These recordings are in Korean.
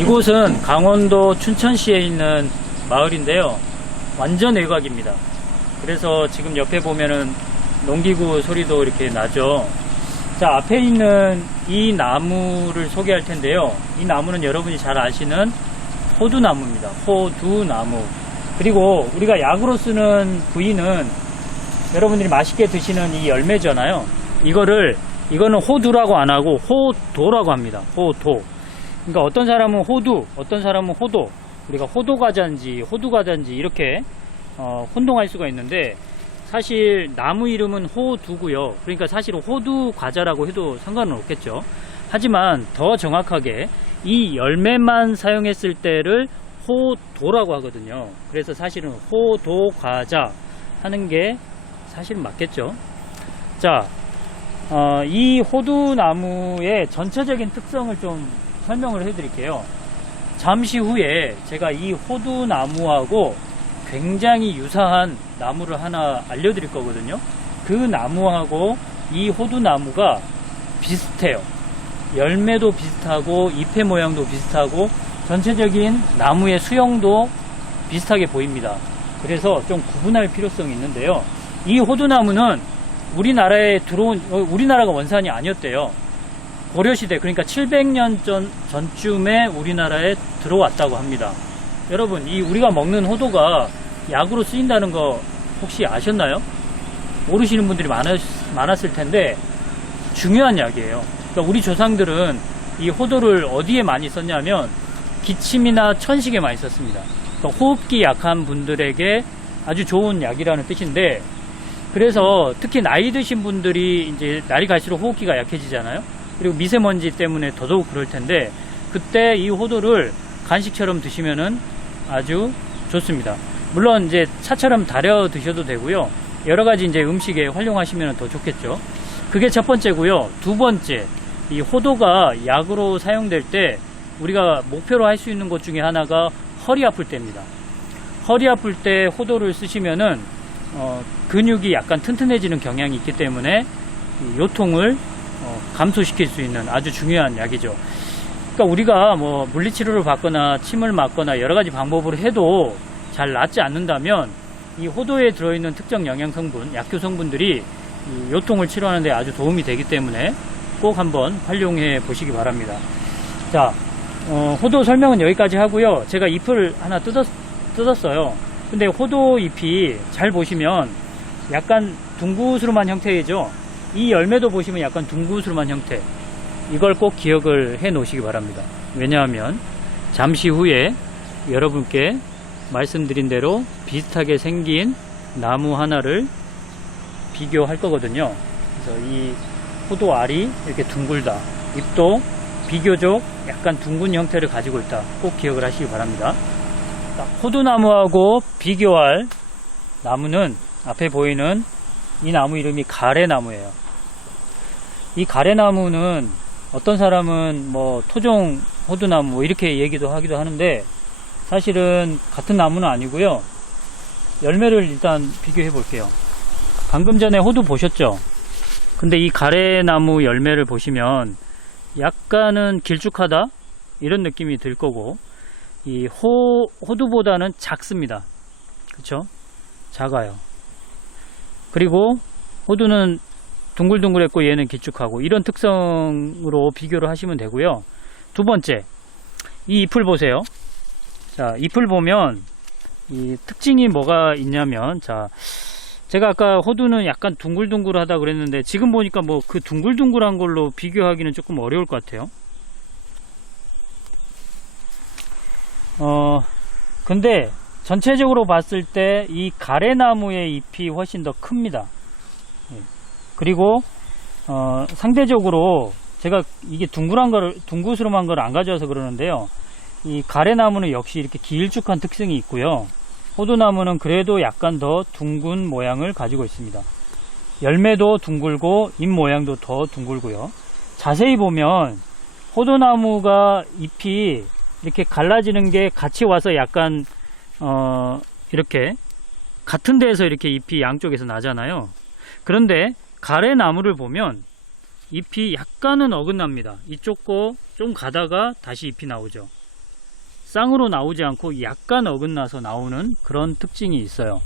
이곳은 강원도 춘천시에 있는 마을인데요. 완전 외곽입니다. 그래서 지금 옆에 보면은 농기구 소리도 이렇게 나죠. 자, 앞에 있는 이 나무를 소개할 텐데요. 이 나무는 여러분이 잘 아시는 호두나무입니다. 호두나무. 그리고 우리가 약으로 쓰는 부위는 여러분들이 맛있게 드시는 이 열매잖아요. 이거를 이거는 호두라고 안 하고 호도라고 합니다. 호도. 그러니까 어떤 사람은 호두, 어떤 사람은 호도. 우리가 호도 과자인지 호두 과자인지 이렇게 어, 혼동할 수가 있는데 사실 나무 이름은 호두고요. 그러니까 사실은 호두 과자라고 해도 상관은 없겠죠. 하지만 더 정확하게 이 열매만 사용했을 때를 호도라고 하거든요. 그래서 사실은 호도 과자 하는 게 사실은 맞겠죠. 자, 어, 이 호두나무의 전체적인 특성을 좀 설명을 해드릴게요. 잠시 후에 제가 이 호두나무하고 굉장히 유사한 나무를 하나 알려드릴 거거든요. 그 나무하고 이 호두나무가 비슷해요. 열매도 비슷하고 잎의 모양도 비슷하고 전체적인 나무의 수형도 비슷하게 보입니다. 그래서 좀 구분할 필요성이 있는데요. 이 호두나무는 우리나라에 들어온 어, 우리나라가 원산이 아니었대요. 고려시대 그러니까 700년 전 전쯤에 우리나라에 들어왔다고 합니다. 여러분 이 우리가 먹는 호두가 약으로 쓰인다는 거 혹시 아셨나요? 모르시는 분들이 많았, 많았을 텐데 중요한 약이에요. 그러니까 우리 조상들은 이 호두를 어디에 많이 썼냐면 기침이나 천식에 많이 썼습니다. 그러니까 호흡기 약한 분들에게 아주 좋은 약이라는 뜻인데 그래서 특히 나이 드신 분들이 이제 날이 갈수록 호흡기가 약해지잖아요. 그리고 미세먼지 때문에 더더욱 그럴 텐데 그때 이 호두를 간식처럼 드시면은 아주 좋습니다. 물론 이제 차처럼 달여 드셔도 되고요. 여러 가지 이제 음식에 활용하시면 더 좋겠죠. 그게 첫 번째고요. 두 번째, 이 호두가 약으로 사용될 때 우리가 목표로 할 수 있는 것 중에 하나가 허리 아플 때입니다. 허리 아플 때 호두를 쓰시면은 어, 근육이 약간 튼튼해지는 경향이 있기 때문에 이 요통을 어, 감소시킬 수 있는 아주 중요한 약이죠. 그러니까 우리가 뭐 물리치료를 받거나 침을 맞거나 여러 가지 방법으로 해도 잘 낫지 않는다면 이 호두에 들어있는 특정 영양 성분, 약효 성분들이 이 요통을 치료하는데 아주 도움이 되기 때문에 꼭 한번 활용해 보시기 바랍니다. 자, 어, 호두 설명은 여기까지 하고요. 제가 잎을 하나 뜯었, 뜯었어요. 근데 호두 잎이 잘 보시면 약간 둥구스름한 형태이죠. 이 열매도 보시면 약간 둥구스름한 형태. 이걸 꼭 기억을 해 놓으시기 바랍니다. 왜냐하면 잠시 후에 여러분께 말씀드린 대로 비슷하게 생긴 나무 하나를 비교할 거거든요. 그래서 이 호두 알이 이렇게 둥글다. 잎도 비교적 약간 둥근 형태를 가지고 있다. 꼭 기억을 하시기 바랍니다. 자, 호두나무하고 비교할 나무는 앞에 보이는 이 나무 이름이 가래나무예요. 이 가래나무는 어떤 사람은 뭐 토종 호두나무 뭐 이렇게 얘기도 하기도 하는데 사실은 같은 나무는 아니고요. 열매를 일단 비교해 볼게요. 방금 전에 호두 보셨죠? 근데 이 가래나무 열매를 보시면 약간은 길쭉하다 이런 느낌이 들 거고 이 호, 호두보다는 작습니다. 그쵸? 작아요. 그리고 호두는 둥글둥글했고 얘는 길쭉하고 이런 특성으로 비교를 하시면 되고요. 두 번째, 이 잎을 보세요. 자, 잎을 보면 이 특징이 뭐가 있냐면 자, 제가 아까 호두는 약간 둥글둥글하다 그랬는데 지금 보니까 뭐 그 둥글둥글한 걸로 비교하기는 조금 어려울 것 같아요. 어, 근데 전체적으로 봤을 때 이 가래나무의 잎이 훨씬 더 큽니다. 예. 그리고 어, 상대적으로 제가 이게 둥글한 걸 둥구스름한 걸 안 가져와서 그러는데요. 이 가래나무는 역시 이렇게 길쭉한 특성이 있고요. 호두나무는 그래도 약간 더 둥근 모양을 가지고 있습니다. 열매도 둥글고 잎 모양도 더 둥글고요. 자세히 보면 호두나무가 잎이 이렇게 갈라지는 게 같이 와서 약간 어 이렇게 같은 데에서 이렇게 잎이 양쪽에서 나잖아요. 그런데 가래나무를 보면 잎이 약간은 어긋납니다. 이쪽 거 좀 가다가 다시 잎이 나오죠. 쌍으로 나오지 않고 약간 어긋나서 나오는 그런 특징이 있어요.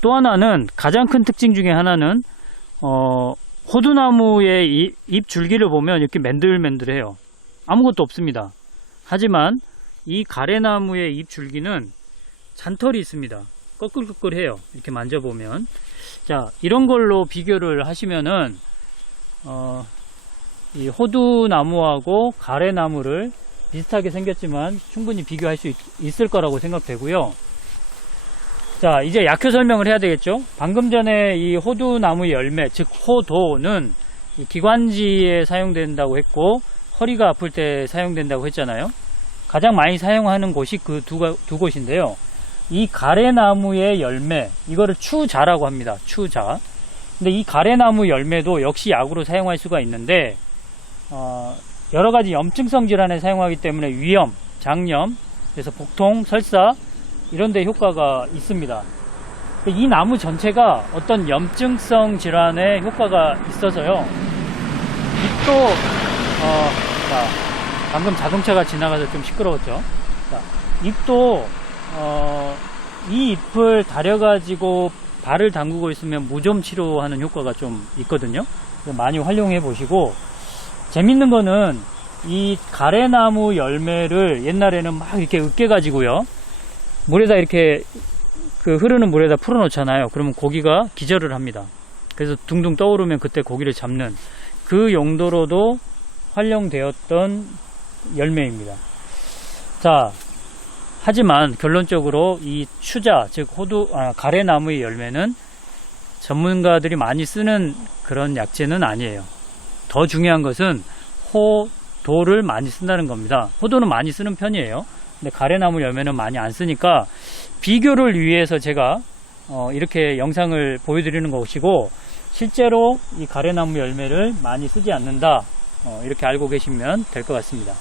또 하나는 가장 큰 특징 중에 하나는 어, 호두나무의 이- 잎 줄기를 보면 이렇게 맨들맨들해요. 아무것도 없습니다. 하지만 이 가래나무의 잎 줄기는 잔털이 있습니다. 꺼끌꺼끌해요. 이렇게 만져보면. 자, 이런 걸로 비교를 하시면은, 어, 이 호두나무하고 가래나무를 비슷하게 생겼지만 충분히 비교할 수 있, 을 거라고 생각되고요. 자, 이제 약효 설명을 해야 되겠죠? 방금 전에 이 호두나무 열매, 즉 호도는 이 기관지에 사용된다고 했고 허리가 아플 때 사용된다고 했잖아요. 가장 많이 사용하는 곳이 그 두 두 곳인데요. 이 가래나무의 열매, 이거를 추자라고 합니다. 추자. 근데 이 가래나무 열매도 역시 약으로 사용할 수가 있는데 어, 여러 가지 염증성 질환에 사용하기 때문에 위염, 장염, 그래서 복통, 설사 이런 데 효과가 있습니다. 이 나무 전체가 어떤 염증성 질환에 효과가 있어서요. 잎도 어, 자, 방금 자동차가 지나가서 좀 시끄러웠죠. 자, 잎도 어, 이 잎을 다려가지고 발을 담그고 있으면 무좀 치료하는 효과가 좀 있거든요. 많이 활용해 보시고 재밌는 거는 이 가래나무 열매를 옛날에는 막 이렇게 으깨 가지고요. 물에다 이렇게 그 흐르는 물에다 풀어 놓잖아요. 그러면 고기가 기절을 합니다. 그래서 둥둥 떠오르면 그때 고기를 잡는 그 용도로도 활용되었던 열매입니다. 자, 하지만 결론적으로 이 추자, 즉 호두, 아, 가래나무의 열매는 전문가들이 많이 쓰는 그런 약재는 아니에요. 더 중요한 것은 호도를 많이 쓴다는 겁니다. 호도는 많이 쓰는 편이에요. 근데 가래나무 열매는 많이 안 쓰니까 비교를 위해서 제가 어, 이렇게 영상을 보여드리는 것이고 실제로 이 가래나무 열매를 많이 쓰지 않는다 어, 이렇게 알고 계시면 될 것 같습니다.